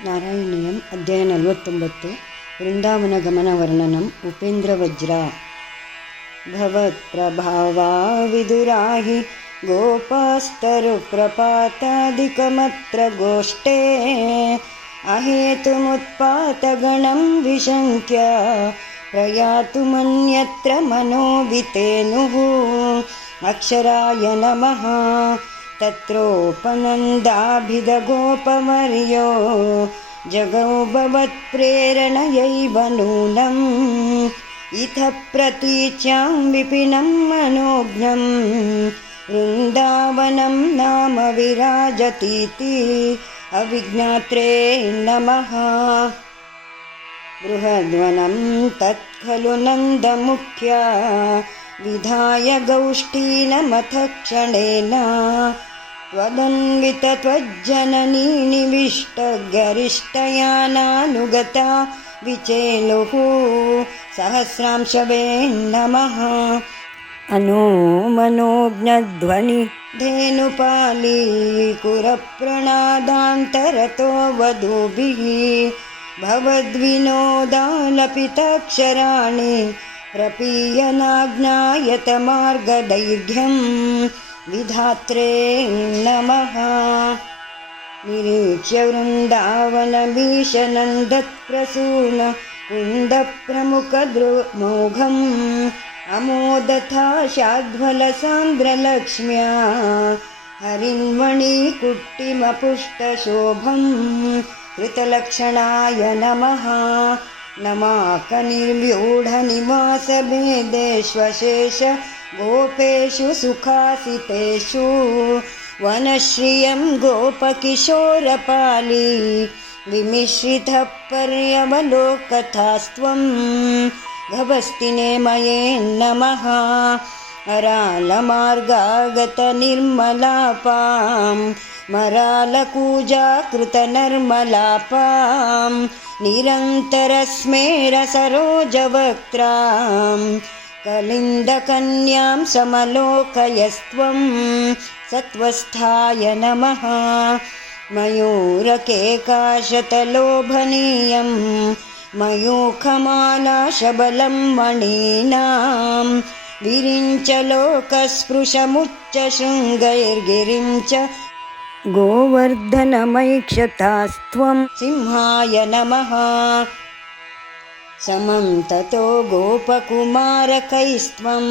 ನಾರಾಯಣೀಯಂ ಅಧ್ಯಾಯ 49 ವೃಂದಾವನ ಗಮನ ವರ್ಣನಂ ಉಪೇಂದ್ರವಜ್ರ ಭವತ್ಪ್ರಭಾವಾ ವಿದುರಾಹಿ ಗೋಪಾಸ್ತರು ಪ್ರಪಾತಾದಿಕಮತ್ರ ಗೋಷ್ಠೇ ಅಹೇತುಮುತ್ಪಾತಗಣಂ ವಿಶಂಕ್ಯ ಪ್ರಯಾತುಮನ್ಯತ್ರ ಮನೋವಿತೇನುಃ ಅಕ್ಷರಾಯ ನಮಃ ತತ್ರೋಪನಂದಾಭಿಧಗೋಪಮರ್ಯೋ ಜಗೌ ಭವತ್ಪ್ರೇರಣಯೈವ ನೂನಂ ಇತಃ ಪ್ರತೀಚ್ಯಾಂ ವಿಪಿನಂ ಮನೋಜ್ಞಂ ವೃಂದಾವನಂ ನಾಮ ವಿರಾಜತೀತಿ ಅವಿಜ್ಞಾತ್ರೇ ನಮಃ ಬೃಹದ್ವನಂ ತತ್ಖಲು ನಂದಮುಖ್ಯ ವಿಧಾಯ ಗೌಷ್ಠೀನಮಥ ಕ್ಷಣೇನ ತ್ವದನ್ವಿತ ತ್ವಜ್ಜನನೀ ನಿವಿಷ್ಟ ಗರಿಷ್ಠಯಾನಾನುಗತಾ ವಿಚೇಲುಃ ಸಹಸ್ರಾಂಶವೇ ನಮಃ ಅನೋ ಮನೋಜ್ಞಧ್ವನಿ ಧೇನುಪಾಲೀ ಕುರಪ್ರಣಾದಾಂತರತೋ ವಧೂಭಿಃ ಭವದ್ವಿನೋದಾಲಪಿತಾಕ್ಷರಾಣಿ ಪ್ರಪೀಯನಾಜ್ಞಾಯತ ಮಾರ್ಗದೈರ್ಘ್ಯಂ ವಿಧಾತ್ರೇ ನಮಃ ನಿರೀಕ್ಷ್ಯ ವೃಂದಾವನಮೀಶನಂದತ್ಪ್ರಸೂನ ಕುಂದಪ್ರಮುಖದೃಮೌಘಂ ಅಮೋದಥಾ ಶಾಧ್ವಲಸಾಂದ್ರಲಕ್ಷ್ಮ್ಯಾ ಹರಿನ್ಮಣೀಕುಟ್ಟಿಮಪುಷ್ಟಶೋಭಂ ಕೃತಲಕ್ಷಣಾಯ ನಮಃ ನಮಾಕನಿರ್ವ್ಯೂಢನಿವಾಸಭೇದೇಷ್ವಶೇಷ ಗೋಪೇಷು ಸುಖಾಸಿತೇಷು ವನಶ್ರಿಯಂ ಗೋಪಕಿಶೋರಪಾಲಿ ವಿಮಿಶ್ರಿತಃ ಪರ್ಯವಲೋಕಥಾಸ್ತ್ವಂ ಭವಸ್ತಿನೇ ಮಯೇ ನಮಃ ಅರಾಲಮಾರ್ಗಾಗತನಿರ್ಮಲಾಪಾಂ ಮರಾಲಕೂಜಾಕೃತನರ್ಮಲಾಪಾಂ ನಿರಂತರಸ್ಮೇರಸರೋಜವಕ್ತ್ರಾಂ ಕಲಿಂದಕನ್ಯಾಂ ಸಮಲೋಕಯಸ್ತ್ವಂ ಸತ್ವಸ್ಥಾಯ ನಮಃ ಮಯೂರಕೇಕಾಶತಲೋಭನೀಯಂ ಮಯೂಖಮಾಲಾಶಬಲಂ ಮಣೀನಾಂ ವಿರಿಂಚ ಲೋಕಸ್ಪೃಶಮುಚ್ಚ ಶೃಂಗೈರ್ಗಿರಿಂ ಚ ಗೋವರ್ಧನಮೈಕ್ಷತಾಸ್ತ್ವಂ ಸಿಂಹಾಯ ನಮಃ ಸಮಂ ತತೋ ಗೋಪಕುಮಾರಕೈಸ್ತ್ವಂ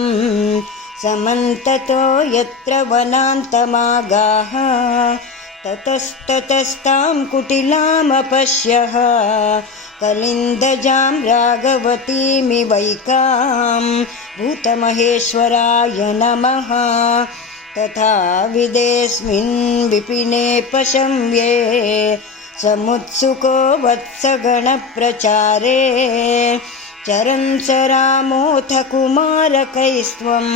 ಸಮಂತತೋ ಯತ್ರ ವನಾಂತಮಾಗಾಃ ತತಸ್ತತಸ್ತಾಂ ಕುಟಿಲಾಮಪಶ್ಯಃ ಕಲಿಂದಜಾಂ ರಾಘವತೀಮಿವೈಕಾಂ ಭೂತಮಹೇಶ್ವರಾಯ ನಮಃ ತಥಾ ವಿದೇಸ್ಮಿನ್ ವಿಪಿನೇ ಪಶಂವ್ಯೇ ಸಮುತ್ಸುಕೋ ವತ್ಸಗಣಪ್ರಚಾರೇ ಚರನ್ ಸ ರಾಮೋಥ ಕುಮಾರಕೈಸ್ತ್ವಂ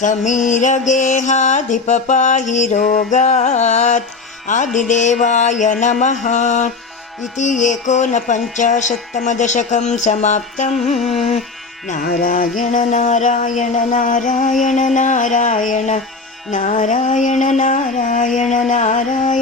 ಸಮೀರಗೇಹಾಧಿಪ ಪಾಹಿ ರೋಗಾತ್ ಆದಿದೇವಾಯ ನಮಃ ಇತಿ ಏಕೋನಪಂಚಾಶತ್ತಮದಶಕಂ ಸಮಾಪ್ತಂ ನಾರಾಯಣ ನಾರಾಯಣ ನಾರಾಯಣ ನಾರಾಯಣ ನಾರಾಯಣ ನಾರಾಯಣ ನಾರಾಯಣ